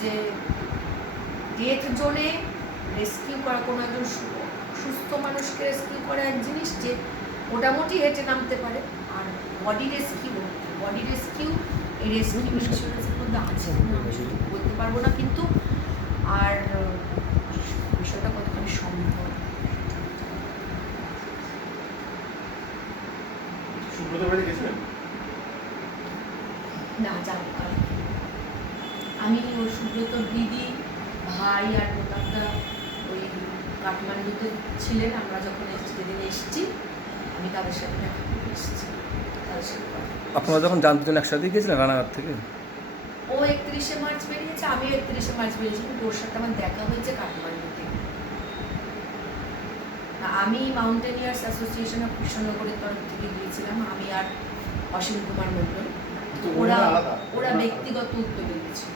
যে ডেথ জোনে রেস্কিউ করা, কোনো একজন সুস্থ মানুষকে রেস্কিউ করা এক জিনিস, যে মোটামুটি হেঁটে নামতে পারে, আর বডি রেস্কিউ এই রেস্কিউ ইন্স্যুরেন্সের মধ্যে আছে আমি শুধু বলতে পারবো না, কিন্তু আর বিষয়টা কতখানি সম্ভব। সুব্রত বাড়ি গেছিলেন? না, যাবো কাল। আমি ওই সুব্রত দিদি, ভাই আর প্রতাপদা ওই কাঠমান্ডুতে ছিলেন, আমরা যখন যেদিন এসেছি আমি তাদের সাথে দেখা করে এসেছি, তাদের সাথে আপনারা যখন জানতে চান একসাথে গিয়েছিলেন রানাঘাট থেকে? ও 31শে মার্চ বেরিয়েছে, আমিও 31শে মার্চ বেরিয়েছি, কিন্তু ওর সাথে আমার দেখা হয়েছে কাঠমান্ডুতে। আমি মাউন্টেনিয়ার্স অ্যাসোসিয়েশন অফ কৃষ্ণনগরের তরফ থেকে গিয়েছিলাম, আমি আর অসীম কুমার মণ্ডল। ওরা ব্যক্তিগত উদ্যোগে গেছিল।